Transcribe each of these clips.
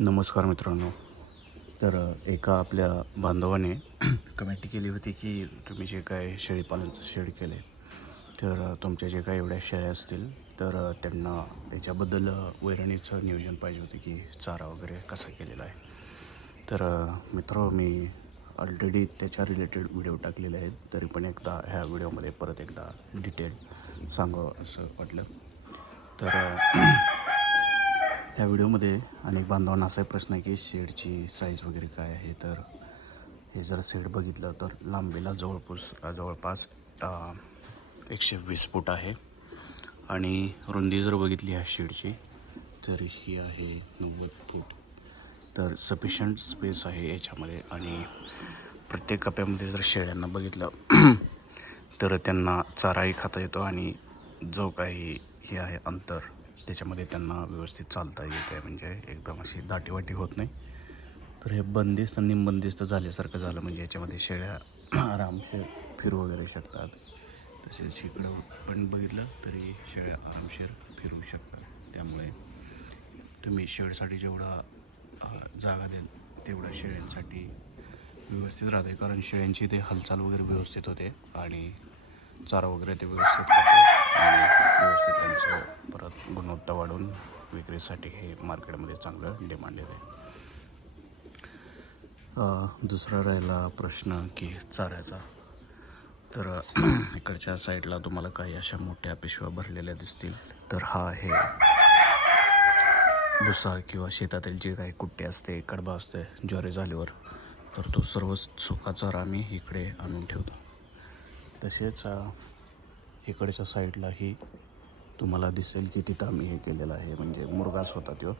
नमस्कार मित्रांनो. तर एका आपल्या बांधवाने कमेंट केली होती की तुम्ही जे काय शेळीपालनचं शेड केले तर तुमच्या जे काही एवढ्या शेळ्या असतील तर त्यांना याच्याबद्दल वैरणीचं नियोजन पाहिजे होते की चारा वगैरे कसा केलेला आहे. तर मित्र मी ऑलरेडी त्याच्या रिलेटेड व्हिडिओ टाकलेले आहेत तरी पण एकदा ह्या व्हिडिओमध्ये परत एकदा डिटेल सांगावं असं वाटलं. तर ह्या व्हिडिओमध्ये अनेक बांधवांना असा प्रश्न आहे की शेडची साईज वगैरे काय आहे? तर हे जर शेड बघितलं तर लांबीला जवळपास जवळपास एकशे वीस फूट आहे. आणि रुंदी जर बघितली ह्या शेडची तर ही आहे नव्वद फूट. तर सफिशंट स्पेस आहे याच्यामध्ये. आणि प्रत्येक कप्यामध्ये जर शेळ्यांना बघितलं तर त्यांना चाराही खाता येतो आणि जो काही हे आहे अंतर. त्याच्यामध्ये त्यांना व्यवस्थित चालता येत आहे म्हणजे एकदम अशी दाटीवाटी होत नाही. तर हे बंदिस्त निमबंदिस्त झाल्यासारखं झालं म्हणजे याच्यामध्ये शेळ्या आरामशीर फिरू वगैरे शकतात. तसेच इकडं पण बघितलं तरी शेळ्या आरामशीर फिरू शकतात. त्यामुळे तुम्ही शेळसाठी जेवढा जागा द्याल तेवढा शेळ्यांसाठी व्यवस्थित राहते कारण शेळ्यांची ते हालचाल वगैरे व्यवस्थित होते आणि चारा वगैरे ते व्यवस्थित होते. आणि व्यवस्थित त्यांचं परत गुणवत्ता वाढून विक्रीसाठी हे मार्केटमध्ये चांगलं डिमांड आहे दुसरा राहिला प्रश्न की चाऱ्याचा. तर इकडच्या साईडला तुम्हाला काही अशा मोठ्या पिशव्या भरलेल्या दिसतील. तर हा आहे. भुसा किंवा शेतातील जे काही कुट्टे असते कडबा असते ज्वारी झाल्यावर तर तो सर्व सुका चारा आम्ही इकडे आणून ठेवतो. तसेच इकडच्या साईडलाही तुम्हाला दिसेल की तिथं आम्ही हे केलेलं आहे म्हणजे मुरगास होता तो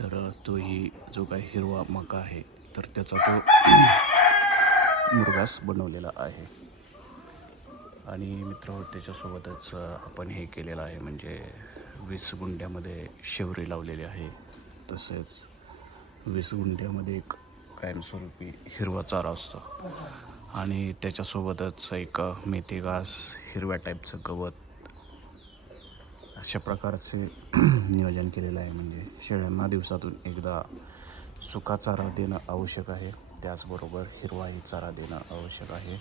तर तोही जो काही हिरवा मका आहे तर त्याचा तो मुरगास बनवलेला आहे. आणि मित्र त्याच्यासोबतच आपण हे केलेलं आहे म्हणजे वीस गुंड्यामध्ये शेवरी लावलेली आहे. तसेच वीस गुंड्यामध्ये एक कायमस्वरूपी हिरवा चारा असतो. आणि त्याच्यासोबतच एक मेथी घास हिरव्या टाईपचं गवत अशा प्रकारचे नियोजन केलेलं आहे. म्हणजे शेळ्यांना दिवसातून एकदा सुका चारा देणं आवश्यक आहे. त्याचबरोबर हिरवाही चारा देणं आवश्यक आहे.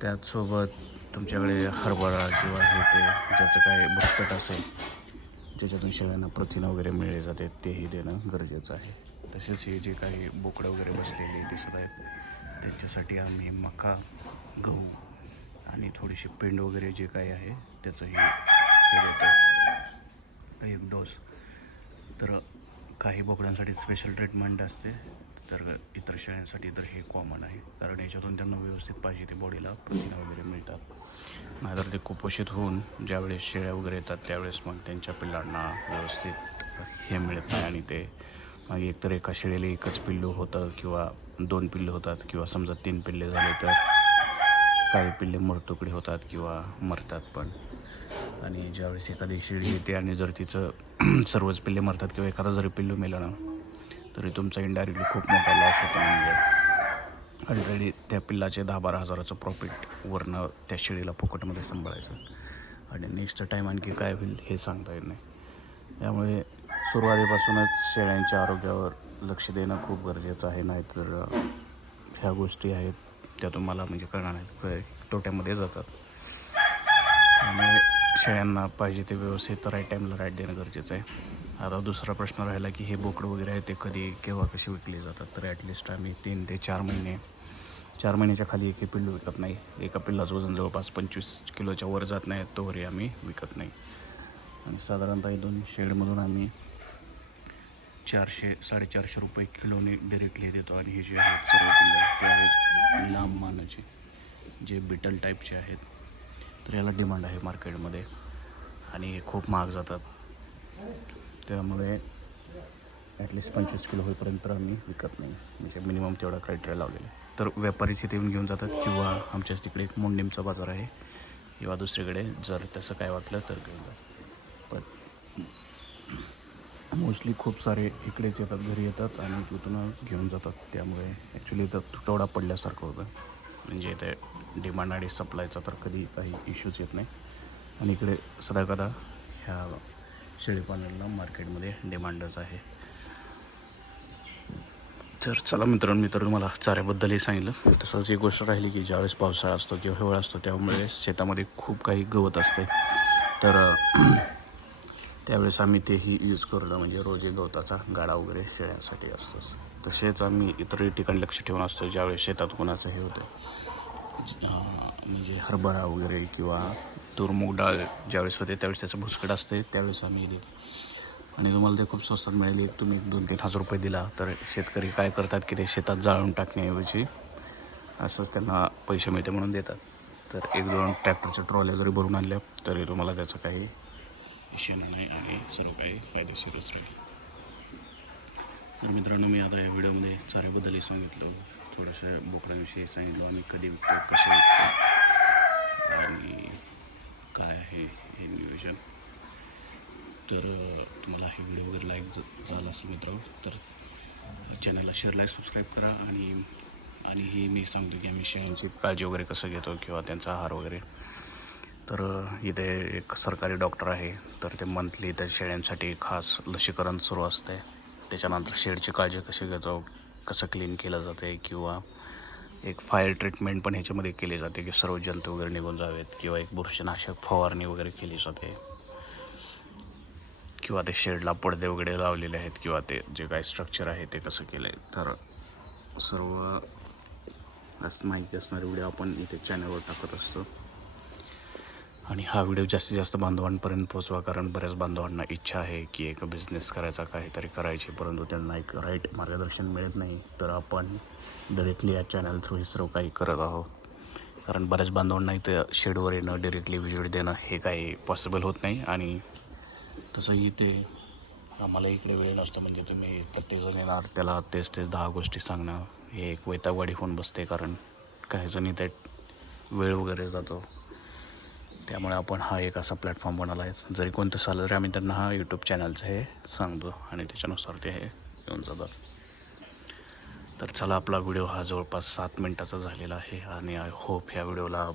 त्याचसोबत तुमच्याकडे हरभरा किंवा हे ते ज्याचं काय बस्कट असेल ज्याच्यातून शेळ्यांना प्रथिन वगैरे मिळले जाते तेही देणं गरजेचं आहे. तसेच हे जे काही बोकडं वगैरे बसलेले दिसत आहेत त्यांच्यासाठी आम्ही मका गहू आणि थोडीशी पेंड वगैरे जे काही आहे त्याचंही हे एक डोस. तर काही बोकड्यांसाठी स्पेशल ट्रीटमेंट असते. तर इतर शेळ्यांसाठी तर हे कॉमन आहे. कारण याच्यातून त्यांना व्यवस्थित पाहिजे ते बॉडीला प्रथिनं वगैरे मिळतात. नाहीतर ते कुपोषित होऊन ज्यावेळेस शेळ्या वगैरे येतात त्यावेळेस मग त्यांच्या पिल्लांना व्यवस्थित हे मिळत नाही आणि ते मग एकतर एका शेळीला एकच पिल्लू होतं किंवा दोन पिल्ले होतात किंवा समजा तीन पिल्ले झाले तर काही पिल्ले मरतुकडे होतात किंवा मरतात पण. आणि ज्यावेळेस एखादी शिडी येते आणि जर तिचं सर्वच पिल्ले मरतात किंवा एखादा जरी पिल्लू मेलं ना तरी तुमचा इंडायरेक्टली खूप मोठा लॉस होतो म्हणजे ऑलरेडी त्या पिल्लाचे दहा बारा हजाराचं प्रॉफिट वरनं त्या शिडीला फुकटमध्ये सांभाळायचं. आणि नेक्स्ट टाईम आणखी काय होईल हे सांगता येत नाही. त्यामुळे सुरुवातीपासूनच शेळ्यांच्या आरोग्यावर लक्ष देणं खूप गरजेचं आहे नाहीतर ह्या गोष्टी आहेत. त्या तुम्हाला म्हणजे कळणार नाहीत तोट्यामध्ये जातात. त्यामुळे शेळ्यांना पाहिजे ते व्यवस्थित राईट टाईमला राईट देणं गरजेचं आहे. आता दुसरा प्रश्न राहिला की हे बोकडं वगैरे आहे ते कधी केव्हा कशी विकली जातात? तर ॲटलिस्ट आम्ही तीन ते चार महिने चार महिन्याच्या खाली एक पिल्लू विकत नाही. एका पिल्लाचं वजन जवळपास पंचवीस किलोच्या वर जात नाही तोवरही आम्ही विकत नाही. आणि साधारणतः दोन शेडमधून आम्ही चारशे साडेचारशे रुपये किलोने डिरेक्टली देतो आणि हे जे आहेत सर्व पिल्ले ते आहेत लांब मानाचे जे बिटल टाईपचे आहेत. तर याला डिमांड आहे मार्केटमध्ये आणि हे खूप महाग जातात. त्यामुळे ॲटलिस्ट पंचवीस किलो होईपर्यंत आम्ही विकत नाही. म्हणजे मिनिमम तेवढा क्रायटेरिया लावलेला तर व्यापारीच इथे येऊन घेऊन जातात किंवा आमच्याच तिकडे एक मोंडिमचा बाजार आहे. किंवा दुसरीकडे जर तसं काय वाटलं तर घेऊन जा. पण मोस्टली खूप सारे इकडेच येतात घरी येतात आणि तिथूनच घेऊन जातात. त्यामुळे ॲक्च्युली तर तुटवडा पडल्यासारखं होतं. म्हणजे ते डिमांड आणि सप्लायचा तर कधी काही इश्यूज येत नाही. आणि इकडे सदाकदा ह्या शेळीपालनाला मार्केटमध्ये डिमांडच आहे. तर चला मित्रांनो मी तर तुम्हाला चाऱ्याबद्दलही सांगितलं. तसंच एक गोष्ट राहिली की ज्यावेळेस पावसाळा असतो किंवा हिवाळा असतो त्यामुळे शेतामध्ये खूप काही गवत असते. तर त्यावेळेस आम्ही तेही यूज करतो म्हणजे रोजे गवताचा गाडा वगैरे शेळ्यांसाठी असतोच. तसेच आम्ही इतरही ठिकाणी लक्ष ठेवून असतो ज्यावेळेस शेतात कोणाचं हे होतं म्हणजे हरभरा वगैरे किंवा तुरमुग डाळ ज्यावेळेस होते त्यावेळेस त्याचं भुसकट असते त्यावेळेस आम्ही देतो. आणि तुम्हाला ते खूप स्वस्तात मिळाली तुम्ही दोन तीन हजार रुपये दिला तर शेतकरी काय करतात की ते शेतात जाळून टाकण्याऐवजी असंच त्यांना पैसे मिळते म्हणून देतात. तर एक दोन ट्रॅक्टरच्या ट्रॉल्या जरी भरून आणल्या तरी तुम्हाला त्याचं काही विषय नाही आणि सर्व काही फायदेशीरच राहील तर मित्रांनो मी आता या व्हिडिओमध्ये चाऱ्याबद्दलही सांगितलं. थोडंसं बोकड्याविषयी सांगितलं आम्ही कधी विकतो कसे विकतो आणि काय आहे हे नियोजन. तर तुम्हाला हे व्हिडिओ वगैरे लाईक झाला असेल मित्र तर चॅनलला शेअर लाईक सबस्क्राईब करा आणि आणि हे मी सांगतो की आम्ही शेळ्यांची काळजी वगैरे कसं घेतो किंवा त्यांचा आहार वगैरे. तर इथे एक सरकारी डॉक्टर आहे. तर ते मंथली त्या शेळ्यांसाठी खास लसीकरण सुरू असते त्याच्यानंतर शेडची काळजी कशी घेतो कसं क्लीन केलं जाते किंवा एक फायर ट्रीटमेंट पण ह्याच्यामध्ये केली जाते की सर्व जंतू वगैरे निघून जावेत किंवा एक बुरशीनाशक फवारणी वगैरे केली जाते. किंवा ते शेडला पडदे वगैरे लावलेले आहेत किंवा ते जे काही स्ट्रक्चर आहे ते कसं केलं आहे तर सर्व असं माहिती असणारे व्हिडिओ आपण इथे चॅनलवर टाकत असतो. आणि हा व्हिडिओ जास्तीत जास्त बांधवांपर्यंत पोचवा कारण बऱ्याच बांधवांना इच्छा आहे की एक बिझनेस करायचा काहीतरी करायचे परंतु त्यांना एक राईट मार्गदर्शन मिळत नाही. तर आपण डायरेक्टली या चॅनल थ्रू हे सर्व काही करत आहोत. कारण बऱ्याच बांधवांना इथं शेडवर येणं डिरेक्टली व्हिजिट देणं हे काही पॉसिबल होत नाही. आणि तसंही ते आम्हाला इकडे वेळ नसतो म्हणजे तुम्ही प्रत्येकजण येणार त्याला तेच तेच दहा गोष्टी सांगणं हे एक वैतागवाडी होऊन बसते कारण काही जणी वेळ वगैरे जातो. त्यामुळे आपण हा एक असा प्लॅटफॉर्म बनवला आहे. जरी कोणतं चाललं तरी आम्ही त्यांना हा यूट्यूब चॅनलचं हे सांगतो आणि त्याच्यानुसार ते हे येऊन जातात. तर चला आपला व्हिडिओ हा जवळपास सात मिनटाचा झालेला आहे आणि आय होप ह्या व्हिडिओला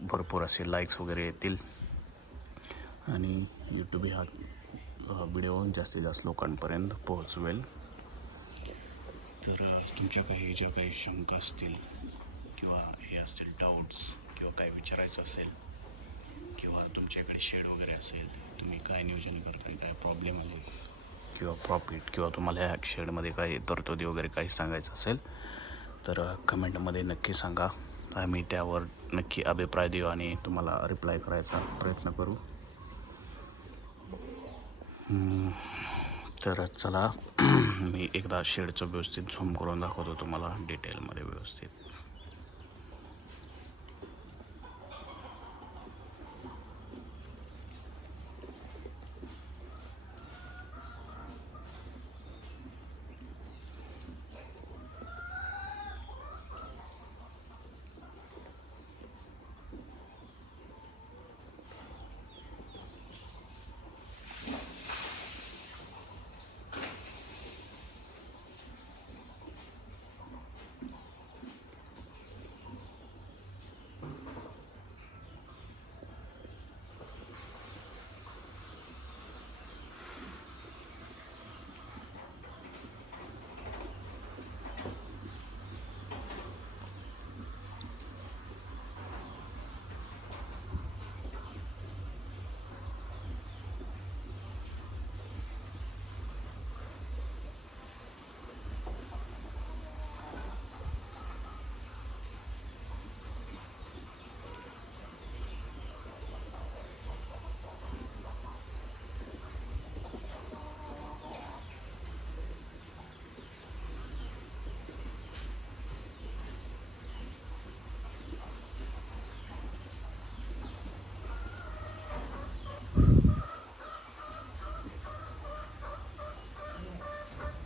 भरपूर असे लाईक्स वगैरे येतील. आणि यूट्यूब हा व्हिडिओ जास्तीत जास्त लोकांपर्यंत पोहोचवेल. तर तुमच्या काही ज्या काही शंका असतील किंवा हे असतील डाऊट्स किंवा काय विचारायचं असेल किंवा तुमच्याकडे शेड वगैरे असेल तुम्ही काय नियोजन करताय काय प्रॉब्लेम आले? किंवा प्रॉफिट किंवा तुम्हाला ह्या शेडमध्ये काही तरतुदी वगैरे काही सांगायचं असेल तर कमेंटमध्ये नक्की सांगा. आम्ही त्यावर नक्की अभिप्राय देऊ आणि तुम्हाला रिप्लाय करायचा प्रयत्न करू. तर चला. मी एकदा शेडचं व्यवस्थित झूम करून दाखवतो तुम्हाला डिटेलमध्ये व्यवस्थित.